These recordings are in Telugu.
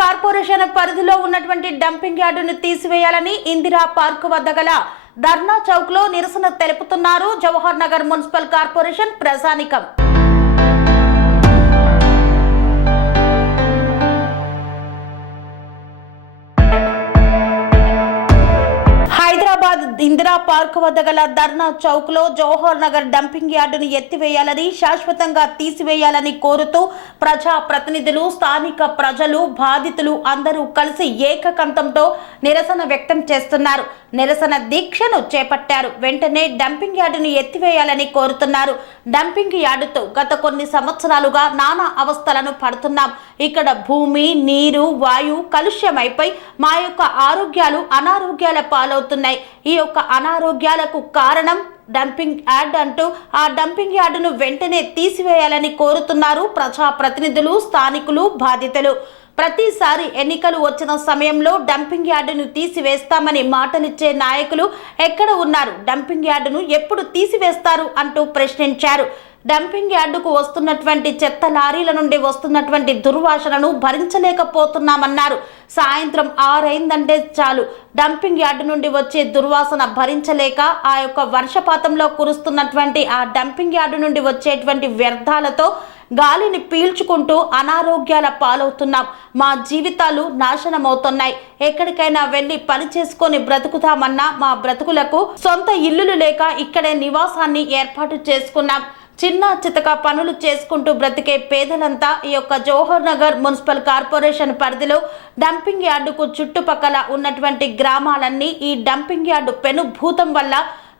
కార్పొరేషన్ పరిధిలో ఉన్నటువంటి డంపింగ్ యార్డును తీసివేయాలని ఇందిరా పార్క్ వద్ద గల ధర్నా చౌక్లో నిరసన తెలుపుతున్నారు జవహర్ నగర్ మున్సిపల్ కార్పొరేషన్ ప్రజానికం. ఇందిరా పార్క్ వద్ద గల ధర్నా చౌక్లో జవహర్ నగర్ డంపింగ్ యార్డును ఎత్తివేయాలని శాశ్వతంగా తీసివేయాలని కోరుతూ ప్రజా ప్రతినిధులు స్థానిక ప్రజలు బాధితులు అందరూ కలిసి ఏకకంఠంతో నిరసన వ్యక్తం చేస్తున్నారు. నిరసన దీక్షను చేపట్టారు. వెంటనే డంపింగ్ యార్డును ఎత్తివేయాలని కోరుతున్నారు. డంపింగ్ యార్డుతో గత కొన్ని సంవత్సరాలుగా నానా అవస్థలను పడుతున్నాం. ఇక్కడ భూమి నీరు వాయు కలుష్యమైపోయి మా యొక్క ఆరోగ్యాలు అనారోగ్యాల పాలవుతున్నాయి. ఈ యొక్క అనారోగ్యాలకు కారణం డంపింగ్ యార్డ్ అంటూ ఆ డంపింగ్ యార్డును వెంటనే తీసివేయాలని కోరుతున్నారు ప్రజాప్రతినిధులు స్థానికులు బాధితులు. ప్రతిసారి ఎన్నికలు వచ్చిన సమయంలో డంపింగ్ యార్డును తీసివేస్తామని మాటలిచ్చే నాయకులు ఎక్కడ ఉన్నారు? డంపింగ్ యార్డును ఎప్పుడు తీసివేస్తారు? అంటూ ప్రశ్నించారు. డంపింగ్ యార్డుకు వస్తున్నటువంటి చెత్త లారీల నుండి వస్తున్నటువంటి దుర్వాసనను భరించలేకపోతున్నామన్నారు. సాయంత్రం ఆరైందంటే చాలు. డంపింగ్ యార్డు నుండి వచ్చే దుర్వాసన భరించలేక ఆ యొక్క వర్షపాతంలో కురుస్తున్నటువంటి ఆ డంపింగ్ యార్డు నుండి వచ్చేటువంటి వ్యర్థాలతో గాలిని పీల్చుకుంటూ అనారోగ్యాల పాలవుతున్నాం. మా జీవితాలు నాశనమవుతున్నాయి. ఎక్కడికైనా వెళ్ళి పని చేసుకొని బ్రతుకుతామన్నా మా బ్రతుకులకు సొంత ఇల్లులు లేక ఇక్కడే నివాసాన్ని ఏర్పాటు చేసుకున్నాం. చిన్న చితక పనులు చేసుకుంటూ బ్రతికే పేదలంతా ఈ యొక్క జవహర్ నగర్ మున్సిపల్ కార్పొరేషన్ పరిధిలో డంపింగ్ యార్డుకు చుట్టుపక్కల ఉన్నటువంటి గ్రామాలన్నీ ఈ డంపింగ్ యార్డు పెను భూతం వల్ల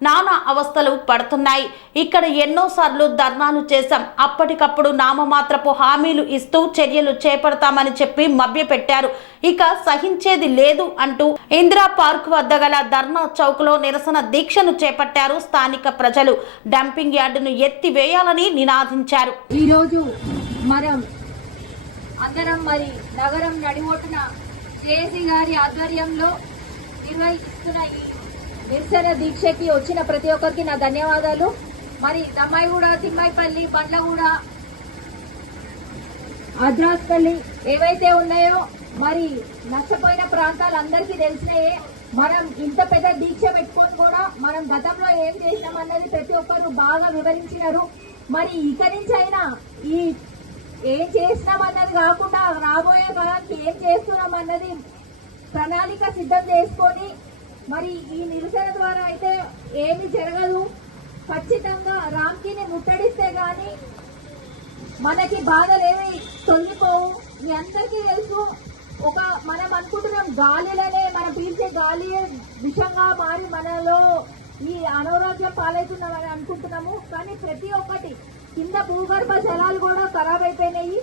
నానా అవస్థలు పడుతున్నాయి. ఇక్కడ ఎన్నోసార్లు ధర్నాలు చేశాం. అప్పటికప్పుడు నామమాత్రపు హామీలు ఇస్తూ చర్యలు చేపడతామని చెప్పి మభ్యపెట్టారు. ఇక సహించేది లేదు అంటూ ఇందిరా పార్క్ వద్ద గల ధర్నా చౌక్లో నిరసన దీక్షను చేపట్టారు స్థానిక ప్రజలు. డంపింగ్ యార్డును ఎత్తివేయాలని నినాదించారు. ఈరోజు మనం అందరం మరి నగరం నడివోటున జేసీ గారి ఆధ్వర్యంలో నిర్వహిస్తున్న ఈ నిరసన దీక్షకి వచ్చిన ప్రతి ఒక్కరికి నా ధన్యవాదాలు. మరి దమ్మాయిగూడ తిమ్మాయిపల్లి బండ్లగూడ అద్రాస్పల్లి ఏవైతే ఉన్నాయో మరి నష్టపోయిన ప్రాంతాలు అందరికీ తెలిసినాయే మనం ఇంత పెద్ద దీక్ష పెట్టుకొని కూడా మనం గతంలో ఏం చేసినామన్నది ప్రతి ఒక్కరు బాగా వివరించినారు. మరి ఇక నుంచి అయినా ఈ ఏం చేసినామన్నది కాకుండా రాబోయే కాలానికి ఏం చేస్తున్నామన్నది ప్రణాళిక సిద్ధం చేసుకొని మరి ఈ నిరసన ద్వారా అయితే ఏమి జరగదు. ఖచ్చితంగా రామ్కిని ముట్టడిస్తే గాని మనకి బాధలేవి తొలగిపోవు. మీ అందరికీ తెలుసు ఒక మనం అనుకుంటున్నాం గాలిలోనే మనం పీల్చే గాలి విషంగా మారి మనలో ఈ అనారోగ్యం పాలవుతున్నామని అనుకుంటున్నాము. కానీ ప్రతి ఒక్కటి కింద భూగర్భ జలాలు కూడా ఖరాబ్ అయిపోయినాయి.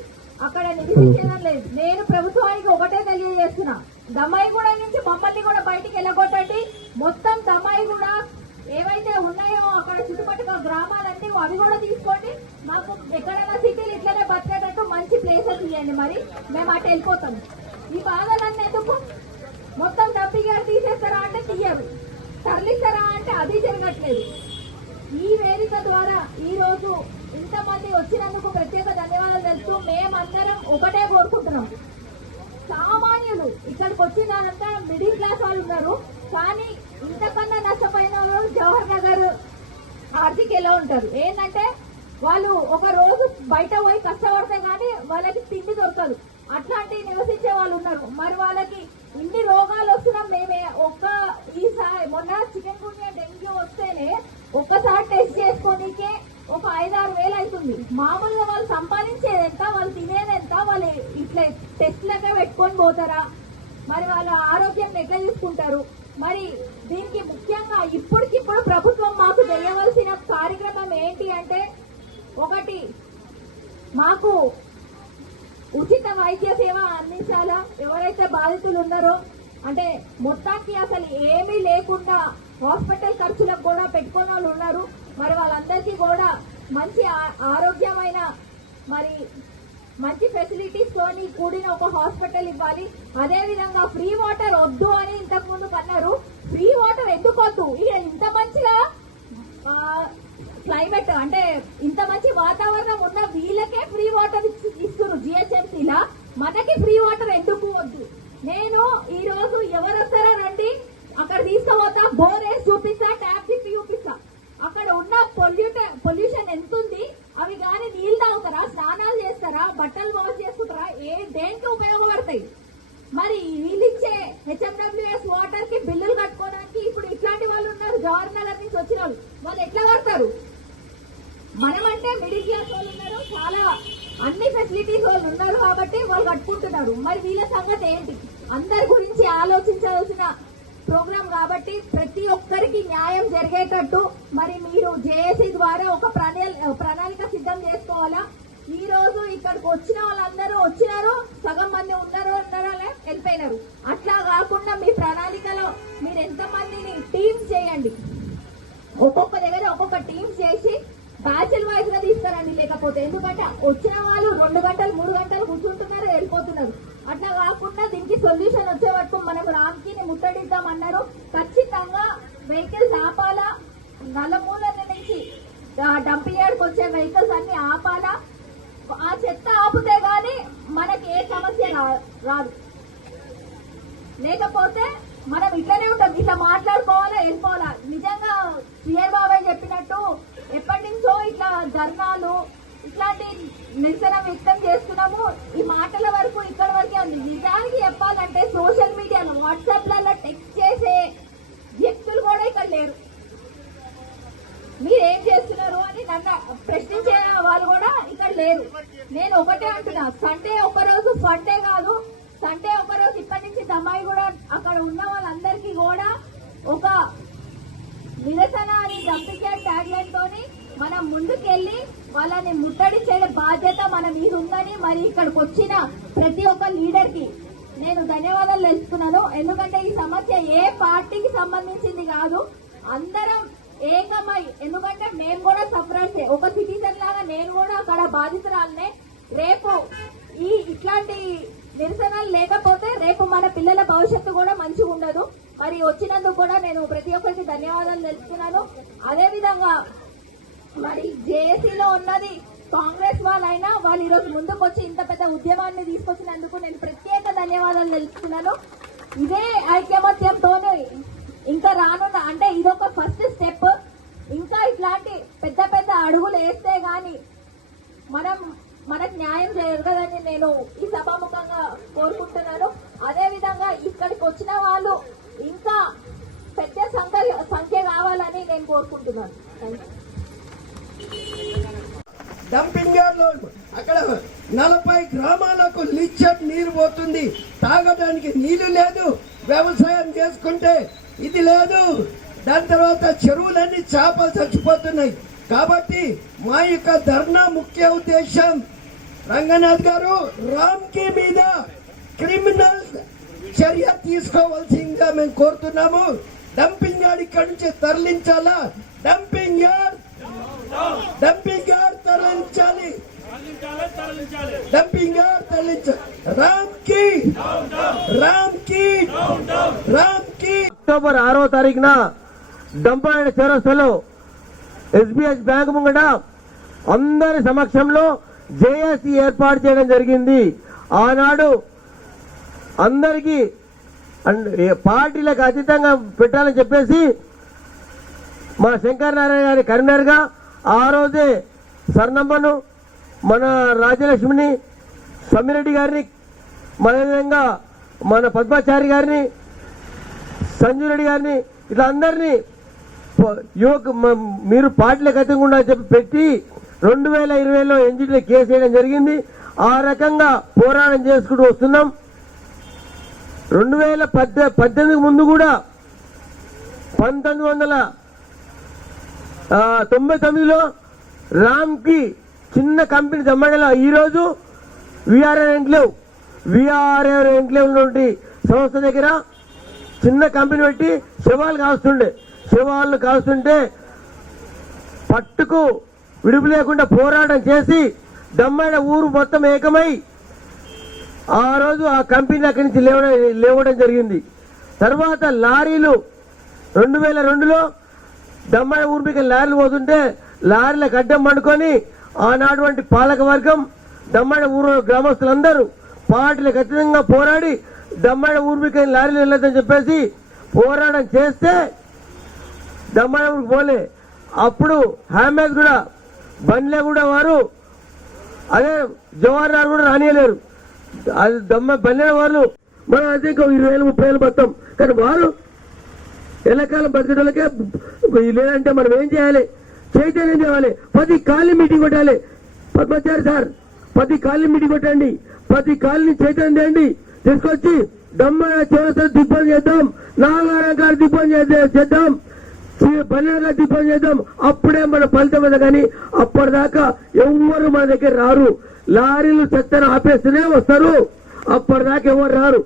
అక్కడ నివసించడం లేదు. నేను ప్రభుత్వానికి ఒకటే తెలియజేస్తున్నా. దమ్మాయి కూడా నుంచి మమ్మల్ని కూడా బయటికి వెళ్ళగొట్టండి. మొత్తం దమ్మాయి కూడా ఏవైతే ఉన్నాయో అక్కడ చుట్టుపక్కల గ్రామాలన్నీ అవి కూడా తీసుకోండి. మాకు ఎక్కడైనా సిటీలు ఇట్లనే బతికేటట్టు మంచి ప్లేసెస్ ఇవ్వండి మరి. మేము అటు వెళ్ళిపోతాం. ఈ బాధలన్నీ ఎందుకు? మొత్తం డబ్బిగా తీసేస్తారా అంటే తీయరు. తరలిస్తారా అంటే అది జరగట్లేదు. ఈ వేదిక ద్వారా ఈ రోజు ఇంతమంది వచ్చినందుకు ప్రత్యేక ధన్యవాదాలు తెలుస్తూ మేమందరం ఒకటే కోరుకుంటున్నాం. సామాన్యులు ఇక్కడికి వచ్చినారంతా మిడిల్ క్లాస్ వాళ్ళు ఉన్నారు. కానీ ఇంతకన్నా నష్టపోయిన వాళ్ళు జవహర్ నగర్ ఆర్థిక ఎలా ఉంటారు? ఏంటంటే వాళ్ళు ఒక రోజు బయట పోయి కష్టపడితే కానీ వాళ్ళకి తిండి దొరకదు. అట్లాంటి నివసించే వాళ్ళు ఉన్నారు. మరి వాళ్ళకి ఇన్ని రోగాలు వస్తున్నాం మేమే ఒక్క ఈసారి మొన్న చికెన్ గున్యా డెంగ్యూ వస్తేనే ఒక్కసారి టెస్ట్ చేసుకోనికే ఒక ఐదారు వేలు అవుతుంది. మామూలు వాళ్ళు సంపాదించేది ఎంత వాళ్ళు తినేది ఎంత వాళ్ళు ఇట్లా టెస్ట్లకే పెట్టుకొని పోతారా మరి వాళ్ళ ఆరోగ్యం ఎట్లా చూసుకుంటారు మరి దీనికి ముఖ్యంగా ఇప్పటికిప్పుడు ప్రభుత్వం మాకు తెలియవలసిన కార్యక్రమం ఏంటి అంటే ఒకటి మాకు ఉచిత వైద్య సేవ అందించాలా? ఎవరైతే బాధితులు ఉన్నారో అంటే మొత్తానికి అసలు ఏమీ లేకుండా హాస్పిటల్ ఖర్చులకు కూడా పెట్టుకున్న వాళ్ళు ఉన్నారు. మరి వాళ్ళందరికీ కూడా మంచి ఆ- ఆరోగ్యమైన మరి మంచి ఫెసిలిటీస్తో కూడిన ఒక హాస్పిటల్ ఇవ్వాలి. అదే విధంగా ఫ్రీ వాటర్ వద్దు క్లైమేట్ అంటే ఇంత మంచి వాతావరణం ఉన్న వీళ్ళకే ఫ్రీ వాటర్ ఇస్తున్నారు జిహెచ్ఎంసీలా మనకి ఫ్రీ వాటర్ ఎందుకు వద్దు? నేను ఈ రోజు ఎవరు వస్తారా రండి? అక్కడ తీసుకుపోతా బోర్ వేసి చూపిస్తా ట్యాప్ తిప్పి చూపిస్తా. అక్కడ ఉన్న పొల్యూట పొల్యూషన్ ఎంత ఉంది అవి కానీ నీళ్ళు తాగుతారా? స్నానాలు చేస్తారా? బట్టలు వాష్ చేసుకుంటారా? ఏ దేనికి ఉపయోగపడతాయి? మరి సంగతి ఏంటి? అందరి గురించి ఆలోచించాల్సిన ప్రోగ్రాం కాబట్టి ప్రతి ఒక్కరికి న్యాయం జరిగేటట్టు మరి మీరు జేఏసీ ద్వారా ఒక ప్రణాళిక ప్రణాళిక సిద్ధం చేసుకోవాలా? ఈ రోజు ఇక్కడికి వచ్చిన వాళ్ళందరూ వచ్చినారు సగం మంది ఉన్నారు ఉన్నారో వెళ్ళిపోయినారు. అట్లా కాకుండా మీ ప్రణాళికలో మీరు ఎంతమందిని టీమ్స్ చేయండి. ఒక్కొక్క దగ్గర ఒక్కొక్క టీం చేసి బ్యాచెల్ వైజ్గా తీసుకురండి లేకపోతే ఎందుకంటే వచ్చిన వాళ్ళు రెండు గంటలు మూడు గంటలు కూర్చుంటున్నారు వెళ్ళిపోతున్నారు అట్లా కాకుండా దీనికి సొల్యూషన్ వచ్చే వరకు మనం రామ్కి ముట్టడిద్దాం అన్నారు. ఖచ్చితంగా వెహికల్స్ ఆపాలా? నల్లమూల నుంచి డంపింగ్ యార్డ్కి వచ్చే వెహికల్స్ అన్ని ఆపాలా? ఆ చెత్త ఆపితే గానీ మనకి ఏ సమస్య రా- రాదు. లేకపోతే మనం ఇట్లనే ఉంటాం. ఇట్లా మాట్లాడుకోవాలా? వెళ్ళిపోవాలా నిజంగా సిఐ బాబాయ్ చెప్పినట్టు ఎప్పటి నుంచో ఇట్లా ధర్నాలు ఇట్లాంటి నిరసన వ్యక్తం చేస్తున్నాము ఈ మాటల వరకు ఇక్కడ వరకే ఉంది నిజానికి చెప్పాలంటే సోషల్ మీడియాలో వాట్సాప్లలో టెక్స్ట్ చేసే వ్యక్తులు కూడా ఇక్కడ లేరు మీరు ఏం చేస్తున్నారు అని నన్ను ప్రశ్నించే వాళ్ళు కూడా ఇక్కడ లేరు నేను ఒకటే అంటున్నా సండే పట్టే కాదు. సండే ఒక రోజు ఇక్కడి నుంచి దమ్మాయి కూడా అక్కడ ఉన్న వాళ్ళందరికీ కూడా ఒక నిరసన అని డంపికే ట్యాగ్ లైన్ తోని మనం ముందుకెళ్ళి వాళ్ళని ముట్టడి చేయడం బాధ్యత మన మీద ఉందని మరి ఇక్కడికి వచ్చిన ప్రతి ఒక్క లీడర్కి నేను ధన్యవాదాలు తెలుసుకున్నాను ఎందుకంటే ఈ సమస్య ఏ పార్టీకి సంబంధించింది కాదు అందరం ఏకమై ఎందుకంటే మేము కూడా సఫరర్సే ఒక సిటిజన్ లాగా నేను కూడా అక్కడ బాధితురాలనే. రేపు ఈ ఇట్లాంటి నిరసనలు లేకపోతే రేపు మన పిల్లల భవిష్యత్తు కూడా మంచిగా ఉండదు. మరి వచ్చినందుకు కూడా నేను ప్రతి ఒక్కరికి ధన్యవాదాలు తెలుపుతున్నాను. అదేవిధంగా మరి జేఏసీలో ఉన్నది కాంగ్రెస్ వాళ్ళైనా వాళ్ళు ఈరోజు ముందుకు వచ్చి ఇంత పెద్ద ఉద్యమాన్ని తీసుకొచ్చినందుకు నేను ప్రత్యేక ధన్యవాదాలు తెలుపుతున్నాను. ఇదే ఐక్యమత్యంతోనే ఇంకా రానున్న అంటే ఇదొక ఫస్ట్ స్టెప్. ఇంకా ఇట్లాంటి పెద్ద పెద్ద అడుగులు వేస్తే గాని మనం మనకు న్యాయం జరగదని నేను ఈ సభాముఖంగా కోరుకుంటున్నాను. అదే విధంగా ఇక్కడికి వచ్చిన వాళ్ళు ఇంకా పెద్ద సంఖ్య సంఖ్య కావాలని నేను కోరుకుంటున్నాను. డంపింగ్ యార్డ్లో అక్కడ నలభై గ్రామాలకు లిచ్చట్ నీరు పోతుంది. తాగడానికి నీళ్ళు లేదు. వ్యవసాయం చేసుకుంటే ఇది లేదు. దాని తర్వాత చెరువులన్నీ చేపలు చచ్చిపోతున్నాయి. కాబట్టి మా యొక్క ధర్నా ముఖ్య ఉద్దేశం రంగనాథ్ గారు రామ్కి మీద క్రిమినల్ చర్య తీసుకోవాల్సిందిగా మేము కోరుతున్నాము. డంపింగ్ యార్డ్ ఇక్కడి నుంచి తరలించాలా? Dumping yard? డంపింగ్ యార్డ్ తరలించాలి. డంపింగ్ యార్డ్ తరలించాలి రామ్కి! రామ్కి! రామ్కి! అక్టోబర్ ఆరో తారీఖున డంపాయన చౌరస్తలో ఎస్బీఎస్ బ్యాంక్ ముంగట అందరి సమక్షంలో జేఏసీ ఏర్పాటు చేయడం జరిగింది. ఆనాడు అందరికీ అండ్ పార్టీలకు అతీతంగా పెట్టాలని చెప్పేసి మా శంకర్ నారాయణ గారి కన్వీనర్గా ఆ రోజే సర్నమ్మను మన రాజలక్ష్మిని సమ్మిరెడ్డి గారిని మన విధంగా మన పద్మాచారి గారిని సంజురెడ్డి గారిని ఇట్లా అందరినీ యువకు మీరు పార్టీలకు అతీతంగా చెప్పి పెట్టి రెండు వేల ఇరవైలో ఎన్జిటీలో కేసు వేయడం జరిగింది. ఆ రకంగా పోరాటం చేసుకుంటూ వస్తున్నాం. రెండు వేల పద్దె పద్దెనిమిది ముందు కూడా పంతొమ్మిది వందల తొంభై తొమ్మిదిలో రామ్కి చిన్న కంపెనీ దమ్మడిలో ఈరోజు విఆర్ఆర్ ఎంక్లేవ్ విఆర్ఆర్ ఎంక్లేవ్ ఉన్నటువంటి సంస్థ దగ్గర చిన్న కంపెనీ పెట్టి శవాలు కాస్తుండే. శవాలను కాస్తుంటే పట్టుకు విడుపు లేకుండా పోరాటం చేసి దమ్మాడ ఊరు మొత్తం ఏకమై ఆ రోజు ఆ కంపెనీ అక్కడి నుంచి లేవడం లేవడం జరిగింది. తర్వాత లారీలు రెండు వేల రెండులో దమ్మాడ ఊరు మీకు లారీలు పోతుంటే లారీలకు అడ్డం పండుకొని ఆనాటువంటి పాలక వర్గం దమ్మాడ ఊరు గ్రామస్తులందరూ పార్టీలకు ఖచ్చితంగా పోరాడి దమ్మాడ ఊరు మీకు లారీలు వెళ్ళొద్దని చెప్పేసి పోరాటం చేస్తే దమ్మడ ఊరికి పోలే. అప్పుడు హామేద్ కూడా బండ్లే కూడా వారు అదే జవహర్ లాల్ కూడా రానియలేరు. అది దమ్మ బండ్లే వాళ్ళు మనం అయితే ఇంకో ఇరవై వేలు ముప్పై వేలు బతాం. కానీ వారు ఎల్లకాలం బతికేటోళ్ళకే లేదంటే మనం ఏం చేయాలి? చైతన్యం చేయాలి పది కాళ్ళు మీటింగ్ కొట్టాలి. పద్మచారి సార్ పది కాళ్ళు మీటింగ్ కొట్టండి. పది కాళ్ళని చైతన్యం చేయండి. తీసుకొచ్చి దమ్మ చివరి దిబ్బం చేద్దాం. నాగారం గారు దిబ్బం చేద్దాం. శ్రీ పన్నెండుగా దిబ్బం చేద్దాం. అప్పుడే మన ఫలితం ఉంది కానీ అప్పటిదాకా ఎవ్వరు మన దగ్గర రారు. లారీలు చెత్తను ఆపేస్తూనే వస్తారు. అప్పటిదాకా ఎవరు రారు.